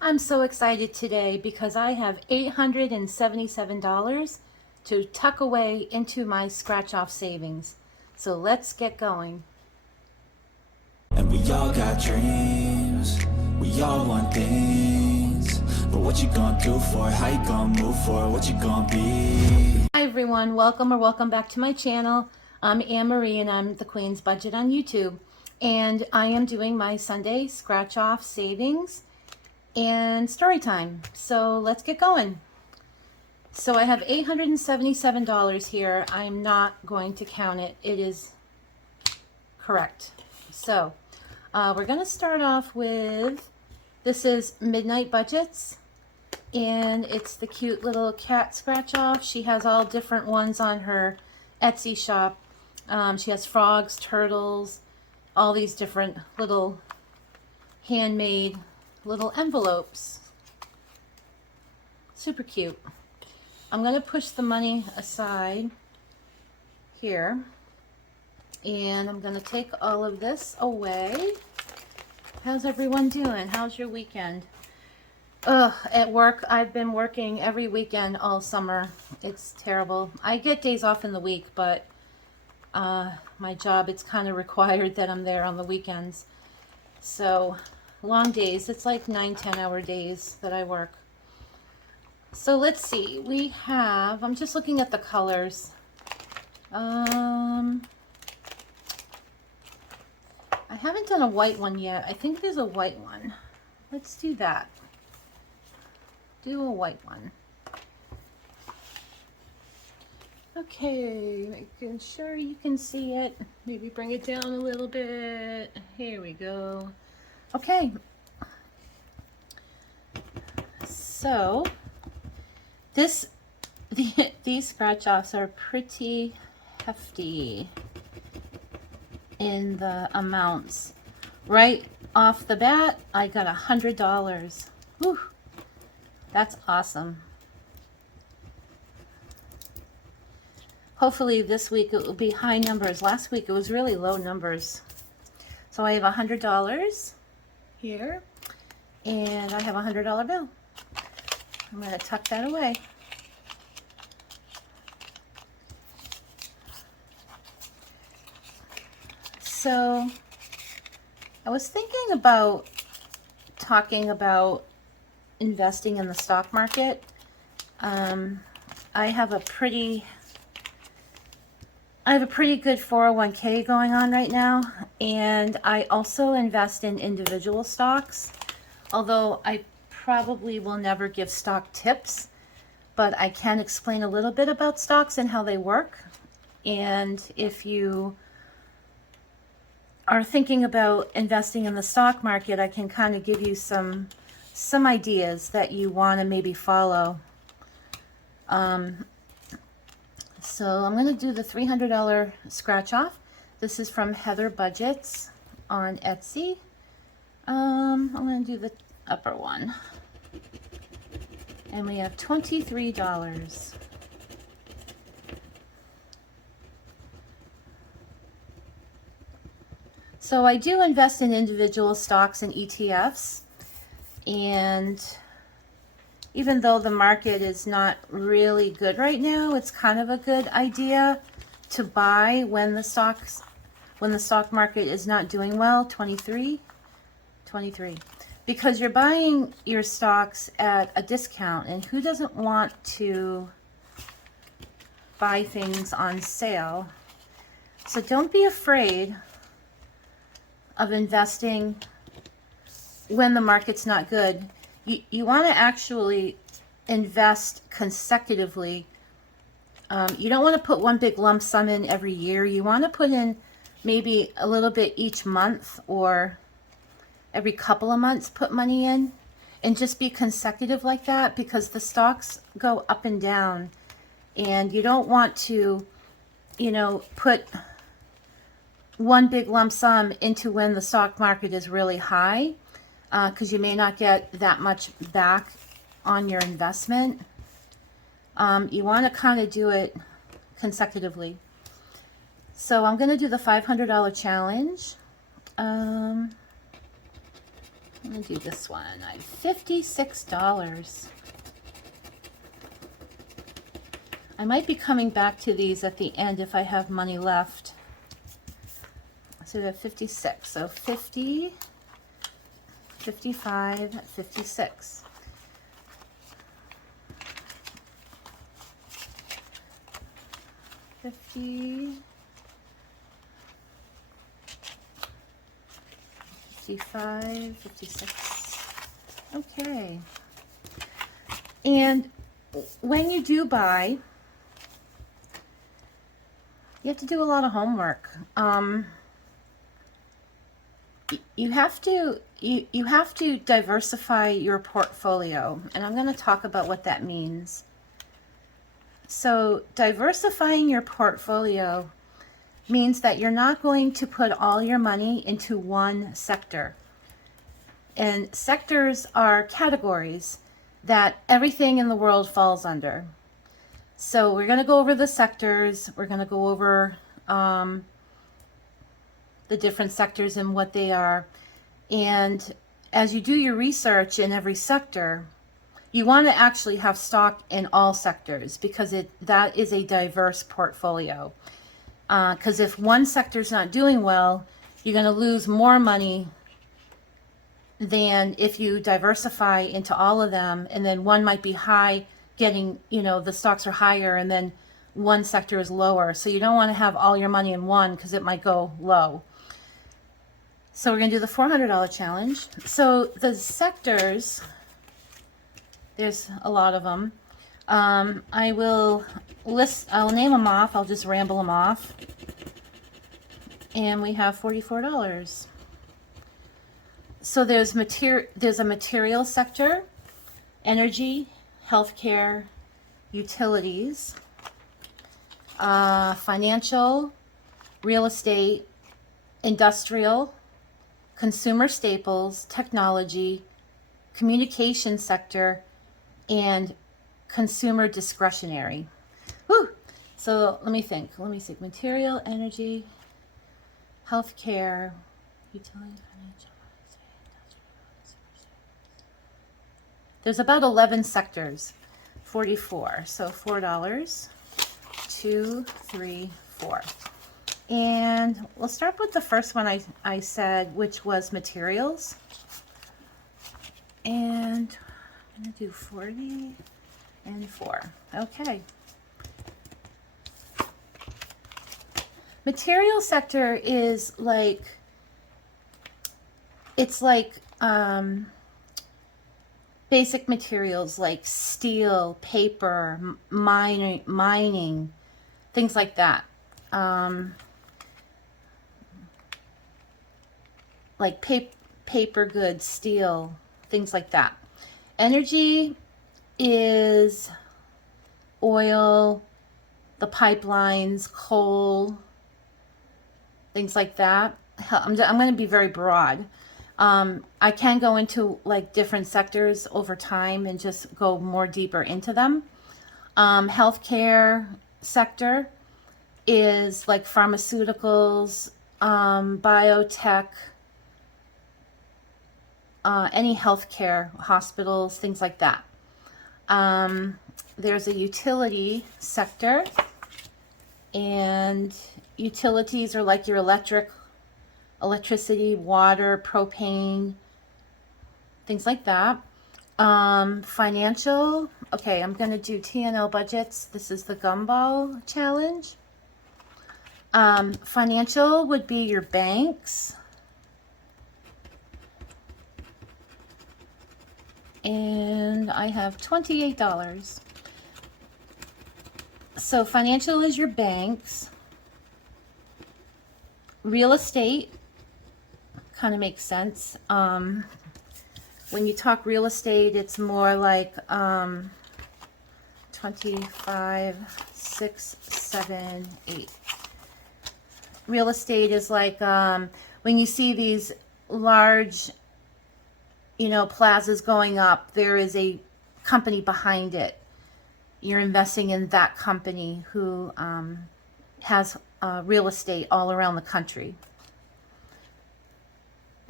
I'm so excited today because I have $877 to tuck away into my scratch off savings. So let's get going. And we all got dreams, we all want things. But what you gonna do for it? How you gonna move for it? What you gonna be? Hi everyone, welcome back to my channel. I'm Anne Marie and I'm the Queen's Budget on YouTube. And I am doing my Sunday scratch off savings and story time. So let's get going. So I have $877 here. I'm not going to count it. It is correct. So we're going to start off with, this is Midnight Budgets, and it's the cute little cat scratch off. She has all different ones on her Etsy shop. She has frogs, turtles, all these different little handmade little envelopes. Super cute. I'm going to push the money aside here, and I'm going to take all of this away. How's everyone doing? How's your weekend? At work, I've been working every weekend all summer. It's terrible. I get days off in the week, but my job, it's kind of required that I'm there on the weekends. So long days. It's like 9-10 hour days that I work. So let's see. We have, I'm just looking at the colors. I haven't done a white one yet. I think there's a white one. Let's do that. Do a white one. Okay, making sure you can see it. Maybe bring it down a little bit. Here we go. Okay. So these scratch offs are pretty hefty in the amounts. Right off the bat, I got $100. Whew, that's awesome. Hopefully this week it will be high numbers. Last week it was really low numbers. So I have $100 here, and I have a $100 bill. I'm going to tuck that away. So I was thinking about talking about investing in the stock market. I have a pretty good 401k going on right now, and I also invest in individual stocks, although I probably will never give stock tips, but I can explain a little bit about stocks and how they work. And if you are thinking about investing in the stock market, I can kind of give you some ideas that you want to maybe follow. So I'm going to do the $300 scratch off. This is from heatherbudgets on Etsy. I'm going to do the upper one. And we have $23. So I do invest in individual stocks and ETFs, and even though the market is not really good right now, it's kind of a good idea to buy when the stock market is not doing well. 23, because you're buying your stocks at a discount, and who doesn't want to buy things on sale? So don't be afraid of investing when the market's not good. You want to actually invest consecutively. You don't want to put one big lump sum in every year. You want to put in maybe a little bit each month, or every couple of months put money in, and just be consecutive like that, because the stocks go up and down, and you don't want to, put one big lump sum into when the stock market is really high, because you may not get that much back on your investment. You want to kind of do it consecutively. So I'm going to do the $500 challenge. I'm gonna do this one. I have $56. I might be coming back to these at the end if I have money left. So we have 56. So 50, 55, 56. $50, 55, 56. Okay. And when you do buy, you have to do a lot of homework. You have to diversify your portfolio, and I'm going to talk about what that means. So diversifying your portfolio means that you're not going to put all your money into one sector. And sectors are categories that everything in the world falls under. So we're going to go over the sectors. We're going to go over the different sectors and what they are. And as you do your research in every sector, you want to actually have stock in all sectors, because that is a diverse portfolio. Because if one sector is not doing well, you're going to lose more money than if you diversify into all of them, and then one might be high, getting, the stocks are higher, and then one sector is lower. So you don't want to have all your money in one, because it might go low. So we're going to do the $400 challenge. So the sectors, there's a lot of them. I'll name them off. I'll just ramble them off. And we have $44. So there's a material sector, energy, healthcare, utilities, financial, real estate, industrial, consumer staples, technology, communication sector, and consumer discretionary. Whew. So let me think. Material, energy, healthcare, utility, financial. There's about 11 sectors. 44. So $4. 2, 3, 4. And we'll start with the first one I said, which was materials. And I'm going to do 40 and 4. Okay. Material sector is like, it's like basic materials like steel, paper, mining, things like that. Like paper goods, steel, things like that. Energy is oil, the pipelines, coal, things like that. I'm going to be very broad. I can go into like different sectors over time and just go more deeper into them. Healthcare sector is like pharmaceuticals, biotech, any healthcare, hospitals, things like that. There's a utility sector, and utilities are like your electricity, water, propane, things like that. Financial, okay, I'm going to do tandlbudgets. This is the Gumball challenge. Financial would be your banks. And I have $28. So financial is your banks. Real estate kind of makes sense. When you talk real estate, it's more like 25, 6, 7, 8. Real estate is like when you see these large plazas going up, there is a company behind it. You're investing in that company who has real estate all around the country.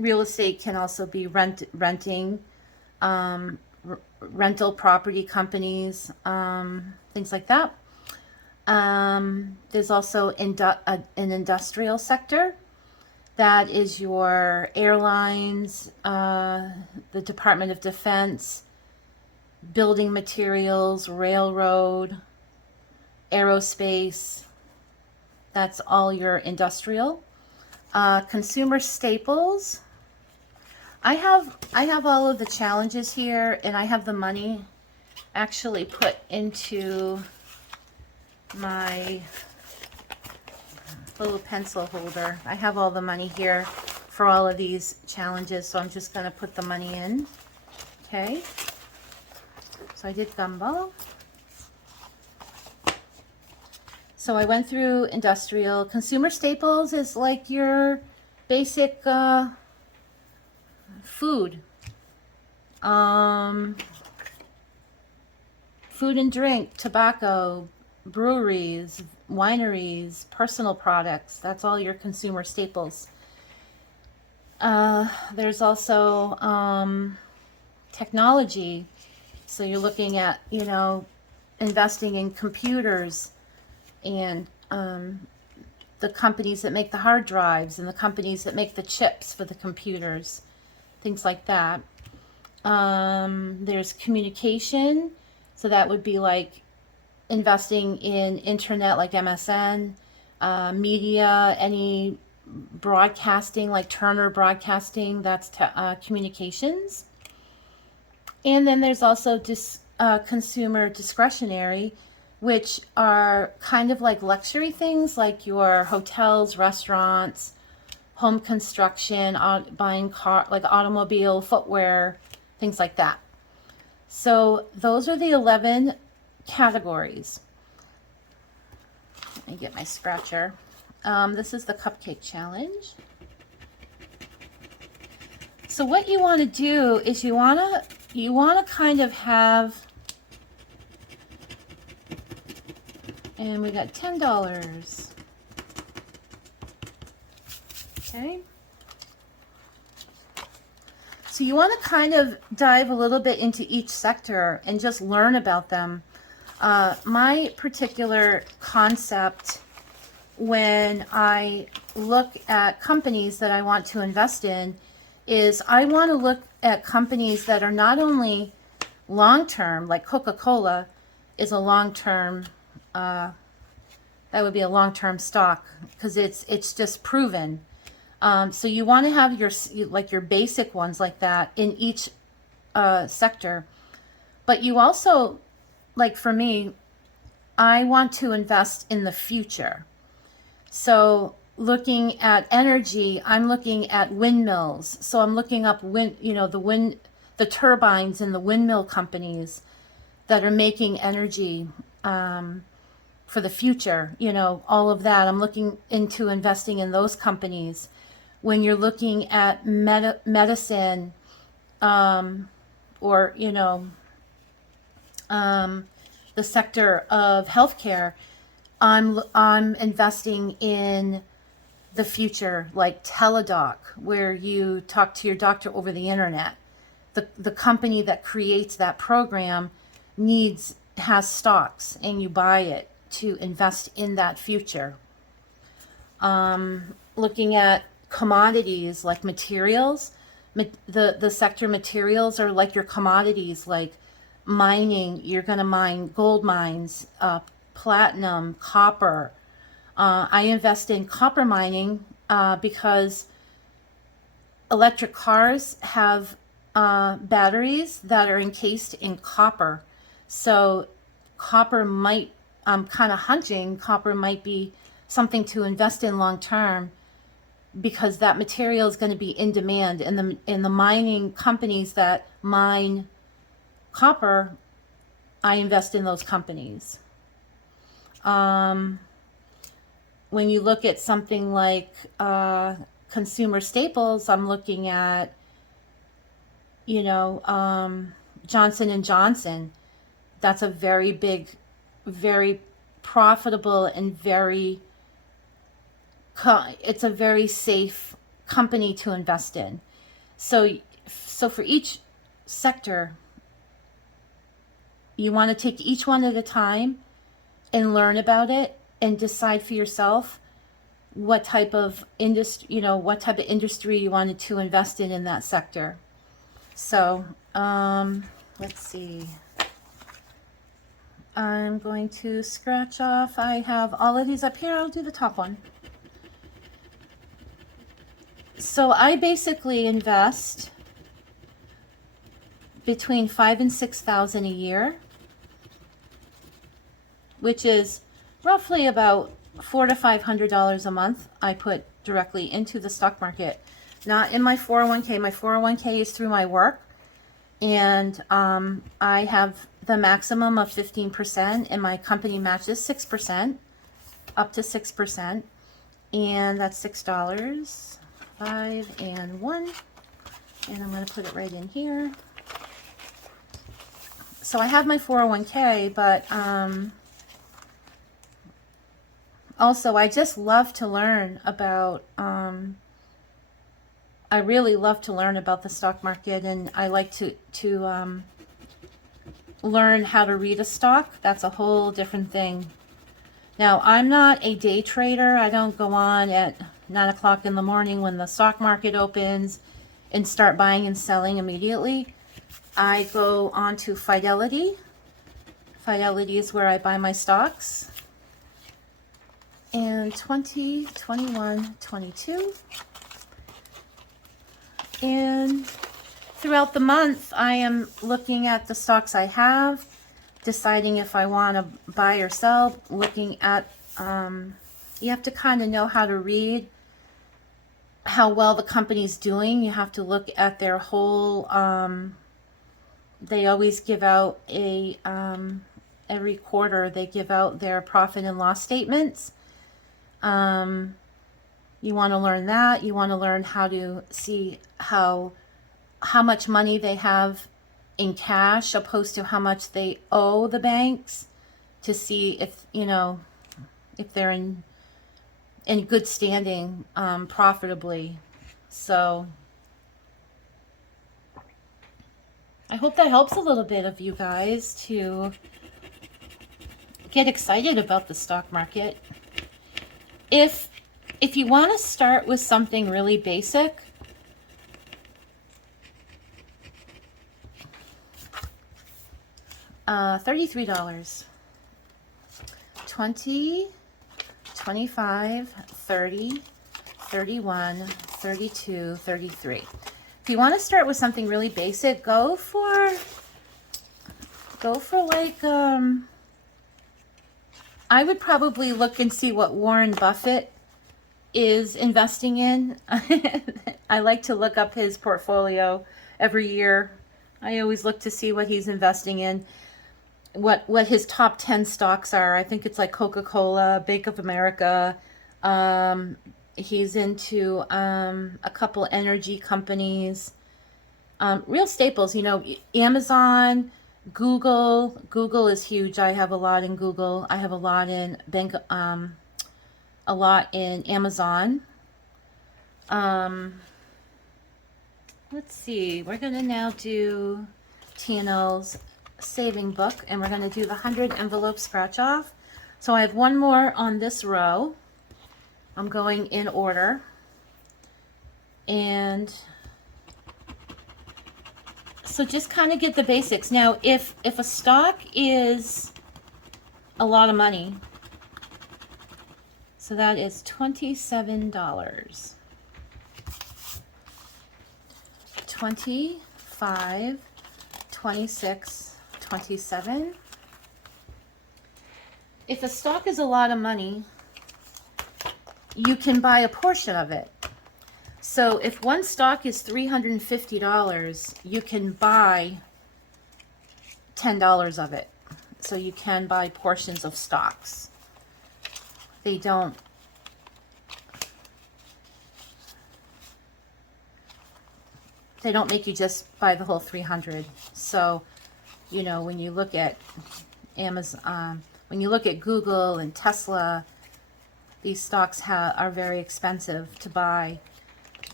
real estate can also be renting, rental property companies, things like that. There's also an industrial sector. That is your airlines, the Department of Defense, building materials, railroad, aerospace. That's all your industrial. Consumer staples. I have all of the challenges here, and I have the money actually put into my little pencil holder. I have all the money here for all of these challenges, so I'm just going to put the money in. Okay. So I did Gumball. So I went through industrial. Consumer staples is like your basic food. Food and drink, tobacco, breweries, wineries, personal products. That's all your consumer staples. There's also technology. So you're looking at, investing in computers and the companies that make the hard drives and the companies that make the chips for the computers, things like that. There's communication. So that would be like investing in internet like MSN, media, any broadcasting like Turner Broadcasting, that's communications. And then there's also consumer discretionary, which are kind of like luxury things like your hotels, restaurants, home construction, buying car, like automobile, footwear, things like that. So those are the 11 categories. Let me get my scratcher. This is the cupcake challenge. So what you want to do is you want to kind of have, and we got $10. Okay. So you want to kind of dive a little bit into each sector and just learn about them. My particular concept when I look at companies that I want to invest in is I want to look at companies that are not only long-term, like Coca-Cola is a long-term, that would be a long-term stock because it's just proven. So you want to have your basic ones like that in each sector. But you also, like for me, I want to invest in the future. So looking at energy, I'm looking at windmills. So I'm looking up the turbines in the windmill companies that are making energy for the future. All of that. I'm looking into investing in those companies. When you're looking at medicine, or the sector of healthcare, I'm investing in the future, like Teladoc, where you talk to your doctor over the internet. The company that creates that program has stocks, and you buy it to invest in that future. Looking at commodities like materials, the sector materials are like your commodities, like mining. You're going to mine gold mines, platinum, copper. I invest in copper mining because electric cars have batteries that are encased in copper. So copper might, I'm kind of hunching, copper might be something to invest in long term because that material is going to be in demand. And the mining companies that mine copper, I invest in those companies. When you look at something like consumer staples, I'm looking at, Johnson and Johnson. That's a very big, very profitable and it's a very safe company to invest in. So for each sector, you want to take each one at a time and learn about it and decide for yourself what type of industry, you wanted to invest in that sector. So, let's see. I'm going to scratch off. I have all of these up here. I'll do the top one. So I basically invest between $5,000 and $6,000 a year, which is roughly about $400 to $500 a month. I put directly into the stock market, not in my 401k. My 401k is through my work, and I have the maximum of 15%, and my company matches 6%, up to 6%, and that's $6, 5 and 1, and I'm going to put it right in here. So I have my 401k, but also I just love to learn about, I really love to learn about the stock market, and I like to learn how to read a stock. That's a whole different thing. Now, I'm not a day trader. I don't go on at 9 o'clock in the morning when the stock market opens and start buying and selling immediately. I go on to Fidelity. Fidelity is where I buy my stocks. And 20, 21, 22. And throughout the month, I am looking at the stocks I have, deciding if I want to buy or sell, looking at, you have to kind of know how to read how well the company's doing. You have to look at their whole, they always give out every quarter, they give out their profit and loss statements. You want to learn that. You want to learn how to see how much money they have in cash opposed to how much they owe the banks, to see if, if they're in good standing profitably. So I hope that helps a little bit of you guys to get excited about the stock market. If you want to start with something really basic, $33, 20, 25, 30, 31, 32, 33. If you want to start with something really basic, go for like, I would probably look and see what Warren Buffett is investing in. I like to look up his portfolio every year. I always look to see what he's investing in, what his top 10 stocks are. I think it's like Coca-Cola, Bank of America. He's into a couple energy companies, real staples, Amazon, Google. Google is huge. I have a lot in Google. I have a lot in a lot in Amazon. Let's see. We're going to now do TNL's saving book, and we're going to do the 100 envelope scratch off. So I have one more on this row. I'm going in order. And so just kind of get the basics. Now, if a stock is a lot of money, so that is $27. 25, 26, 27. If a stock is a lot of money, you can buy a portion of it. So if one stock is $350, you can buy $10 of it. So you can buy portions of stocks. They don't make you just buy the whole 300. So, when you look at Amazon, when you look at Google and Tesla, these stocks are very expensive to buy.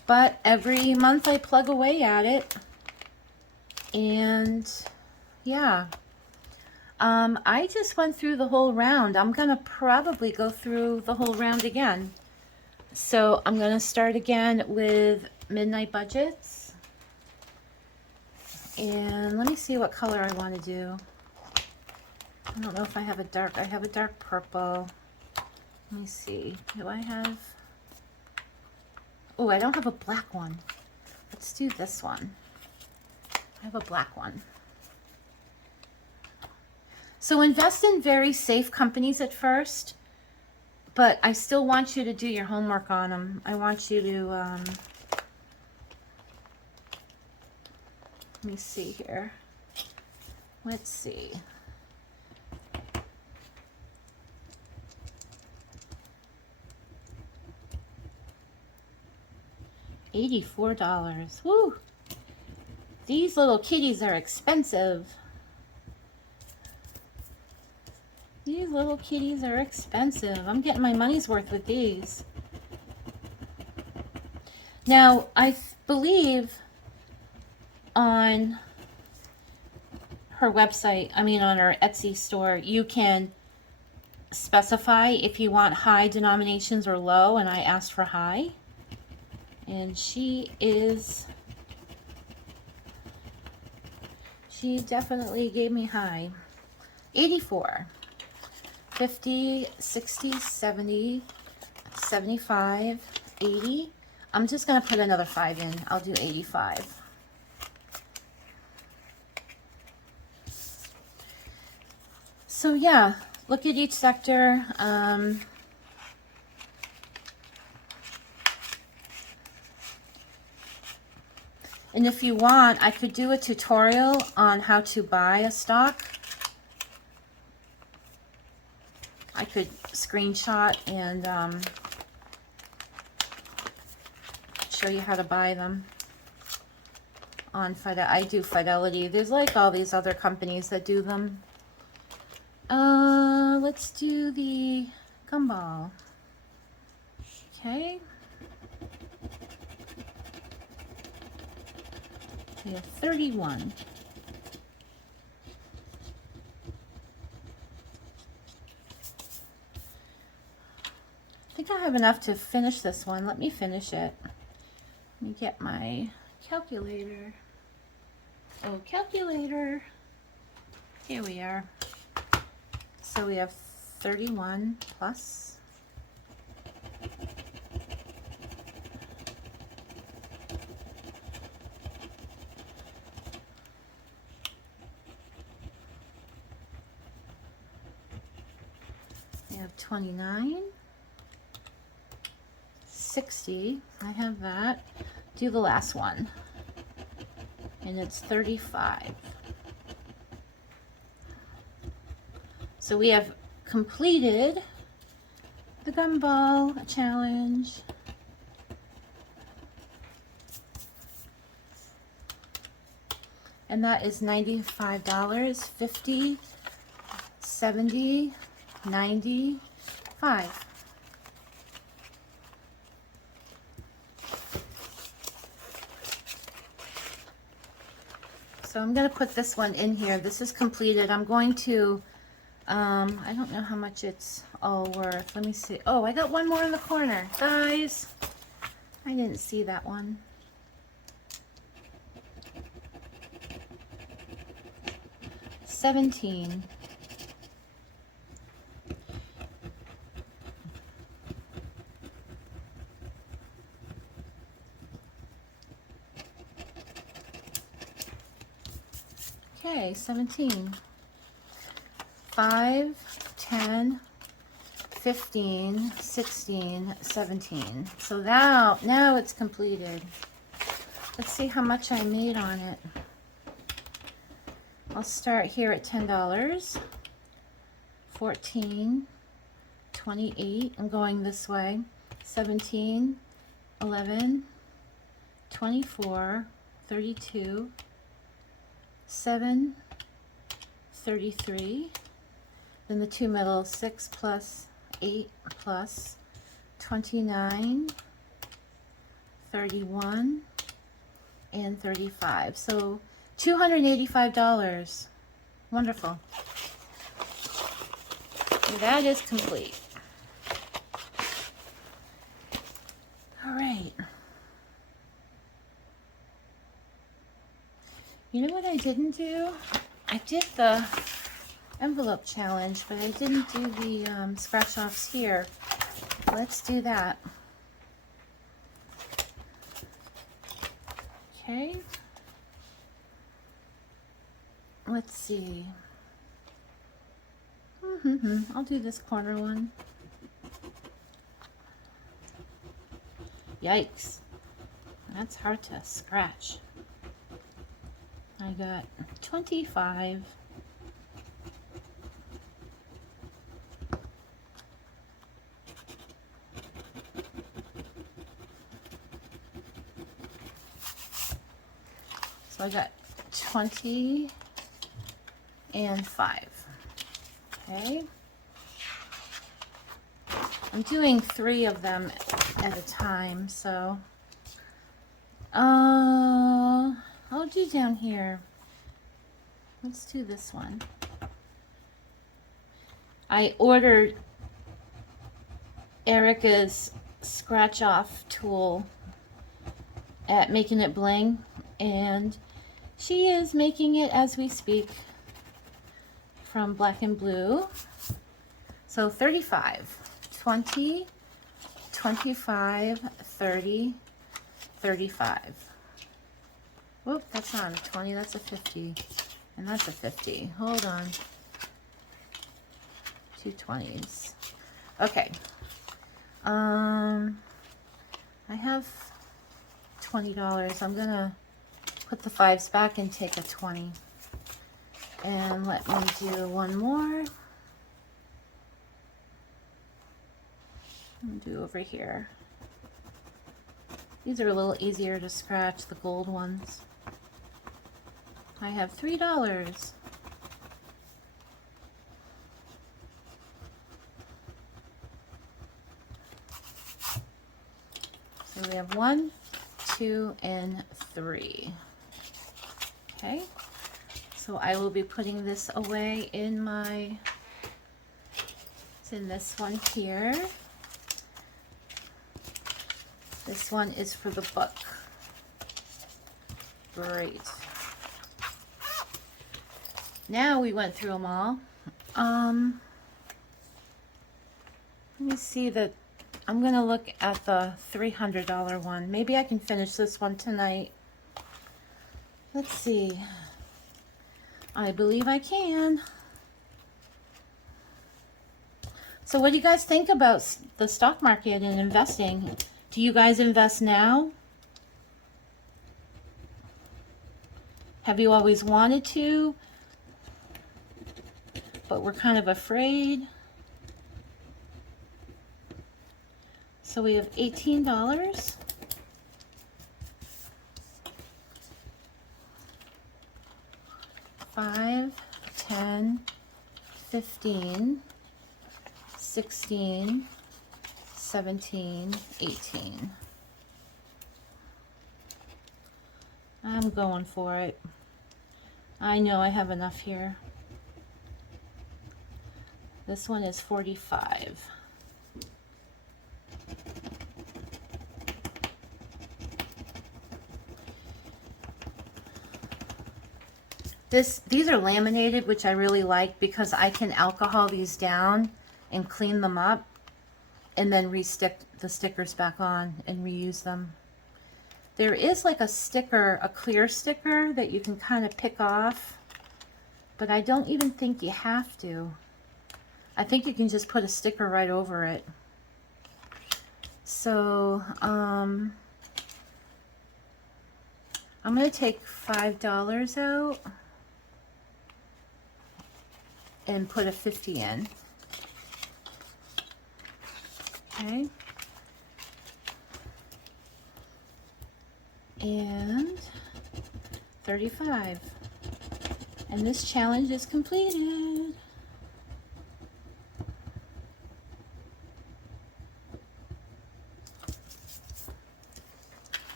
But every month I plug away at it. And yeah, I just went through the whole round. I'm gonna probably go through the whole round again. So I'm gonna start again with Midnight Budgets. And let me see what color I want to do. I don't know if I have a dark. I have a dark purple. Let me see. Do I have... Oh, I don't have a black one. Let's do this one. I have a black one. So invest in very safe companies at first, but I still want you to do your homework on them. I want you to, let me see here. Let's see. $84. Woo! These little kitties are expensive. These little kitties are expensive. I'm getting my money's worth with these. Now, I believe on her website, I mean on her Etsy store, you can specify if you want high denominations or low, and I asked for high. And she definitely gave me high. 84. 50, 60, 70, 75, 80. I'm just going to put another 5 in. I'll do 85. So yeah, look at each sector. And if you want, I could do a tutorial on how to buy a stock. I could screenshot and show you how to buy them on Fidelity. I do Fidelity. There's like all these other companies that do them. Let's do the Gumball. Okay. We have 31. I think I have enough to finish this one. Let me finish it. Let me get my calculator. Oh, calculator. Here we are. So we have 31 plus. We have 29. 60. I have that. Do the last one. And it's 35. So we have completed the Gumball challenge. And that is $95, 50, 70, 95. So I'm going to put this one in here. This is completed. I'm going to, I don't know how much it's all worth. Let me see. Oh, I got one more in the corner. Guys, I didn't see that one. $17. Okay, 17. 5, 10, 15, 16, 17. So now it's completed. Let's see how much I made on it. I'll start here at $10. 14, 28. I'm going this way. 17, 11, 24, 32, 7, 33. Then the two middle, 6 plus 8 plus 29, 31, and 35. So $285. Wonderful. So that is complete. All right. You know what I didn't do? I did the envelope challenge, but I didn't do the scratch offs here. Let's do that. Okay. Let's see. I'll do this corner one. Yikes. That's hard to scratch. I got 25. So I got 20 and 5. Okay. I'm doing 3 of them at a time, so I'll do down here. Let's do this one. I ordered Erica's scratch off tool at Making It Bling, and she is making it as we speak from Black and Blue. So 35, 20, 25, 30, 35. Whoop, that's not a 20, that's a 50. And that's a 50. Hold on. 2 20s. Okay. I have $20. I'm gonna put the 5s back and take a 20. And let me do one more. And do over here. These are a little easier to scratch, the gold ones. I have $3. So we have 1, 2, and 3. Okay. So I will be putting this away in my, it's in this one here. This one is for the book. Great. Now we went through them all. Let me see that. I'm gonna look at the $300 one. Maybe I can finish this one tonight. Let's see. I believe I can. So what do you guys think about the stock market and investing? Do you guys invest now? Have you always wanted to, but we're kind of afraid? So we have $18. $5, $10, $15, $16, $17, $18. I'm going for it. I know I have enough here. This one is 45. These are laminated, which I really like because I can alcohol these down and clean them up and then re-stick the stickers back on and reuse them. There is like a sticker, a clear sticker that you can kind of pick off, but I don't even think you have to. I think you can just put a sticker right over it. So, I'm going to take $5 out and put a 50 in. Okay. And 35. And this challenge is completed.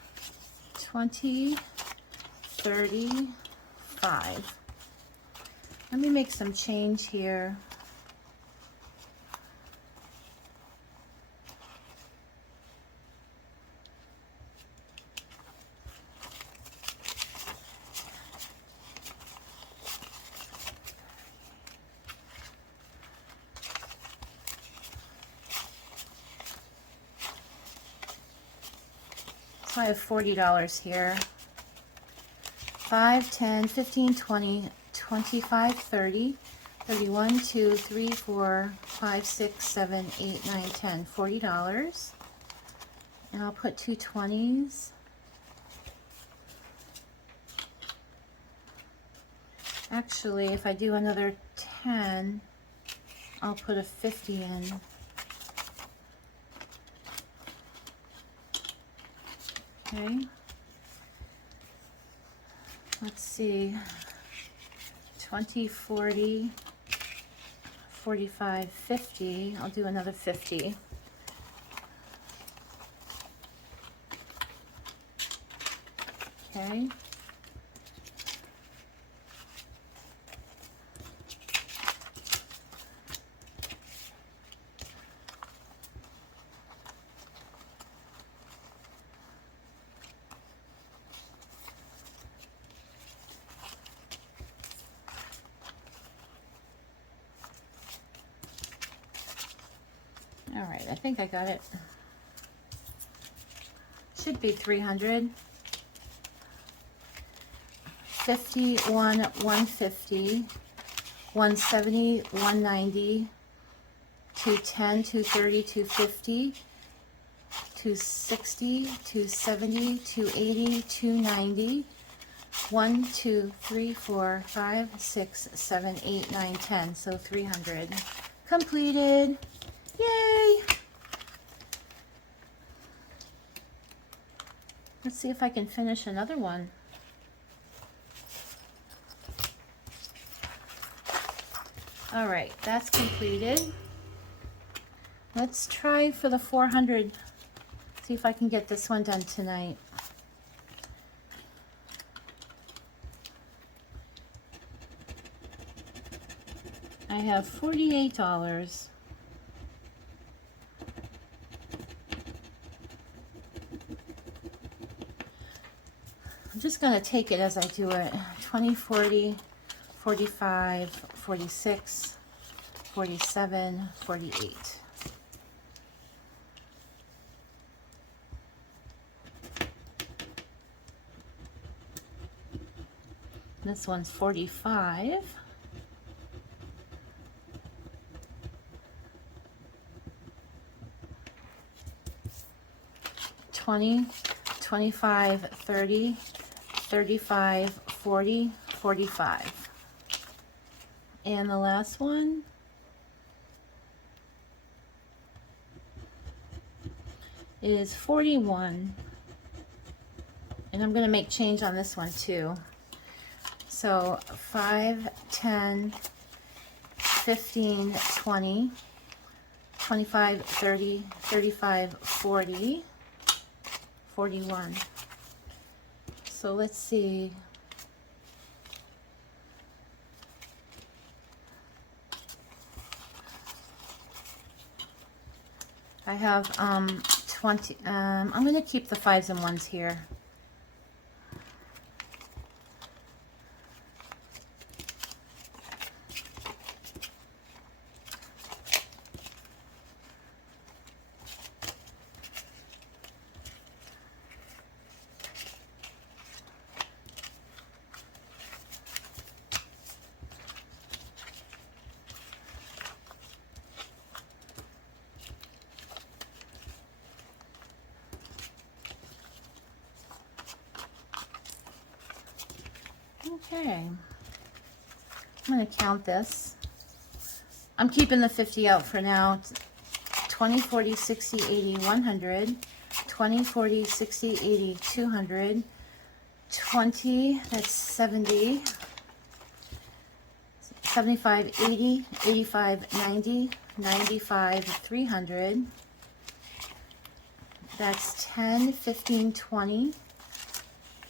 20, 35. Let me make some change here. So I have $40 here. 5, 10, 15, 20, 25, 30, 31, 2, 3, 4, 5, 6, 7, 8, 9, 10. $40. And I'll put 2 20s. Actually, if I do another 10, I'll put a 50 in. Okay. Let's see. 20, 40, 45, 50. I'll do another 50. Okay. All right, I think I got it. Should be 300. 51, 150, 170, 190, 210, 230, 250, 260, 270, 280, 290, 1, 2, 3, 4, 5, 6, 7, 8, 9, 10. So 300. Completed. Yay! Let's see if I can finish another one. All right, that's completed. Let's try for the 400. See if I can get this one done tonight. I have $48. I'm just going to take it as I do it. 20, 40, 45, 46, 47, 48. This one's 45. $20, 25, 30, 35, 40, 45. And the last one is 41. And I'm going to make change on this one too. So 5, 10, 15, 20, 25, 30, 35, 40, 41. So let's see. I have 20. I'm going to keep the 5s and 1s here. Okay, I'm going to count this. I'm keeping the 50 out for now. 20, 40, 60, 80, 100. 20, 40, 60, 80, 200. 20, that's 70. 75, 80, 85, 90, 95, 300. That's 10, 15, 20.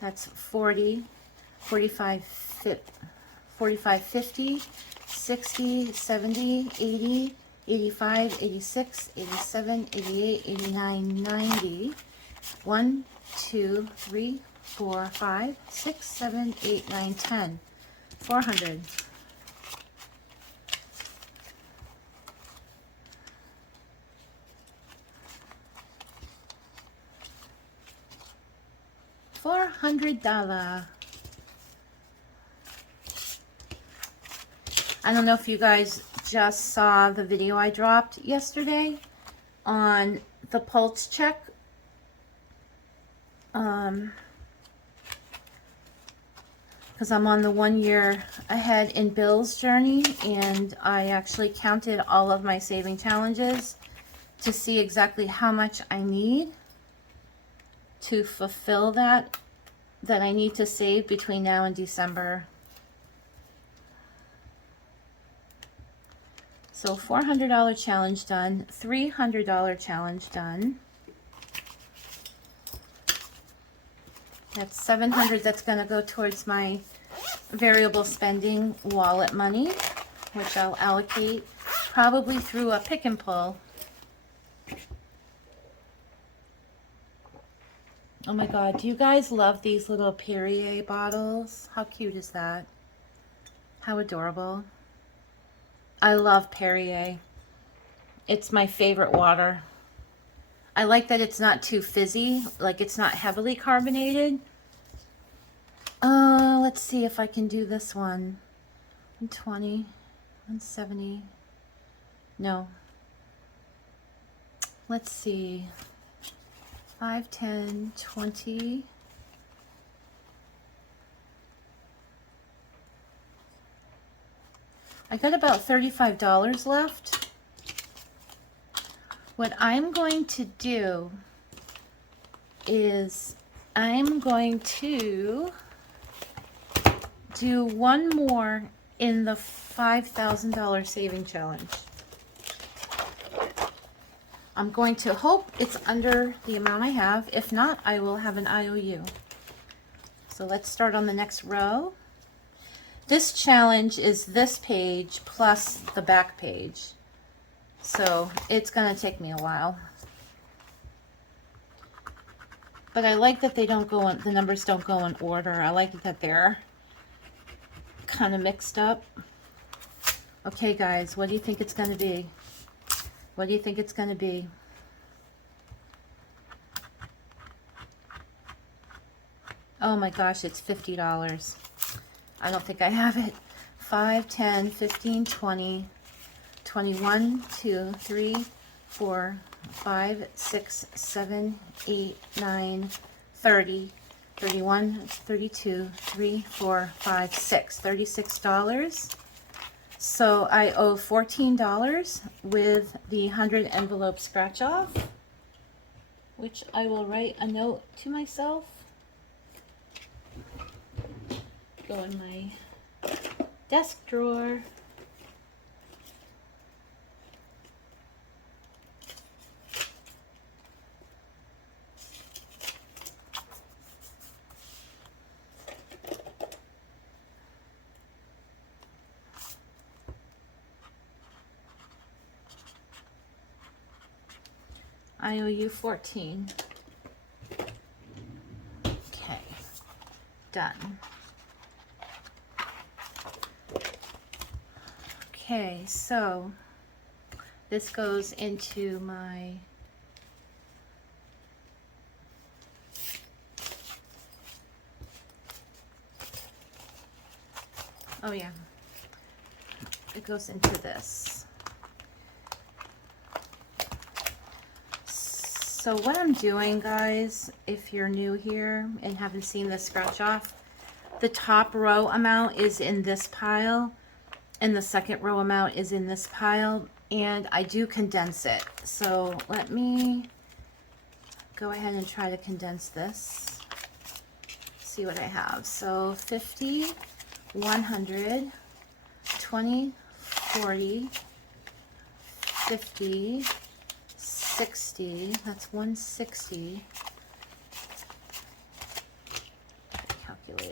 That's 40, 45, 45, 50, 60, 70, 80, 85, 86, 87, 88, 89, 90. 1, 2, 3, 4, 5, 6, 7, 8, 9, 10. 400. $400. I don't know if you guys just saw the video I dropped yesterday on the pulse check. Because I'm on the 1 year ahead in Bill's journey, and I actually counted all of my saving challenges to see exactly how much I need to fulfill that I need to save between now and December. So $400 challenge done, $300 challenge done. That's $700 that's going to go towards my variable spending wallet money, which I'll allocate probably through a pick and pull. Oh my God, do you guys love these little Perrier bottles? How cute is that? How adorable. I love Perrier. It's my favorite water. I like that it's not too fizzy, like it's not heavily carbonated. Let's see if I can do this one. 120, 170. No. Let's see. 5, 10, 20. I got about $35 left. What I'm going to do is I'm going to do one more in the $5,000 saving challenge. I'm going to hope it's under the amount I have. If not, I will have an IOU. So let's start on the next row. This challenge is this page plus the back page. So it's going to take me a while. But I like that they don't go in, the numbers don't go in order. I like that they're kind of mixed up. Okay, guys, what do you think it's going to be? What do you think it's going to be? Oh my gosh, it's $50. I don't think I have it. 5, 10, 15, 20, 21, 2, 3, 4, 5, 6, 7, 8, 9, 30, 31, 32, 3, 4, 5, 6. $36. So I owe $14 with the 100 envelope scratch off, which I will write a note to myself. Go in my desk drawer. I owe you 14. Okay, done. Okay, so this goes into my oh yeah, it goes into this. So what I'm doing, guys, if you're new here and haven't seen this scratch off, the top row amount is in this pile and the second row amount is in this pile, and I do condense it. So let me go ahead and try to condense this. See what I have. So 50, 100, 20, 40, 50, 60, that's 160,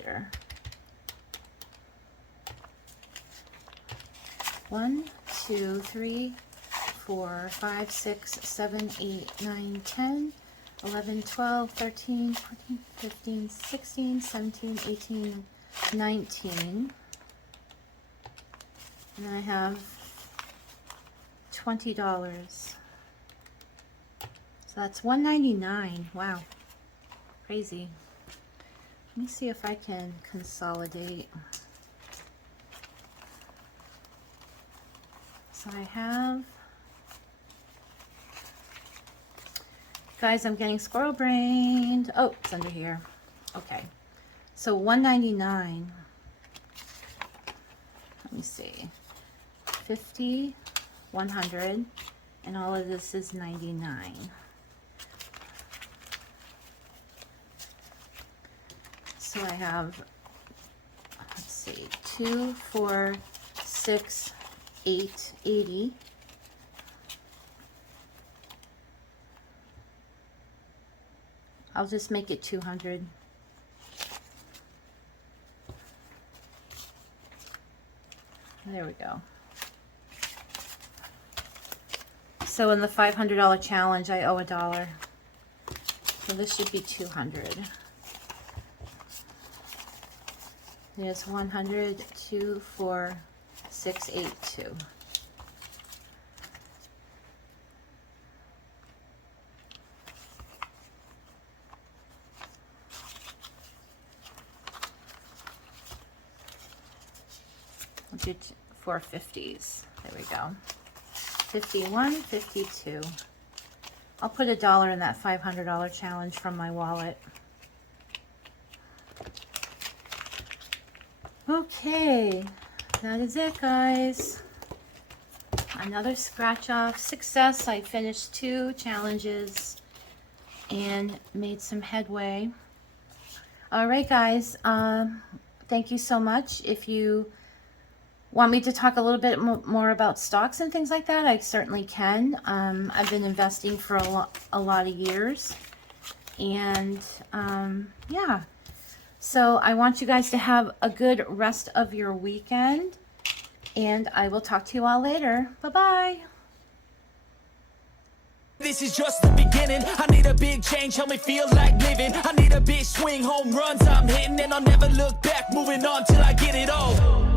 order. 1, 2, 3, 4, 5, 6, 7, 8, 9, 10, 11, 12, 13, 14, 15, 16, 17, 18, 19. And then I have $20. So that's $1.99. Wow. Crazy. Let me see if I can consolidate. So I have, guys, I'm getting squirrel brained. Oh, it's under here. Okay. So $1.99. Let me see. 50, 100, and all of this is 99. So I have, let's see, 2, 4, 6, 8, 80. I'll just make it 200. There we go. So in the $500 challenge, I owe $1. So this should be 200. There's 100, 2, 4, 6, 8, 2. I'll do 4 50s. There we go. 51, 52. I'll put $1 in that $500 challenge from my wallet. Okay, that is it, guys. Another scratch off success. I finished 2 challenges and made some headway. All right, guys. Thank you so much. If you want me to talk a little bit more about stocks and things like that, I certainly can. I've been investing for a lot of years, and yeah. So I want you guys to have a good rest of your weekend, and I will talk to you all later. Bye-bye. This is just the beginning. I need a big change, help me feel like living. I need a big swing, home runs I'm hitting, and I'll never look back, moving on till I get it all.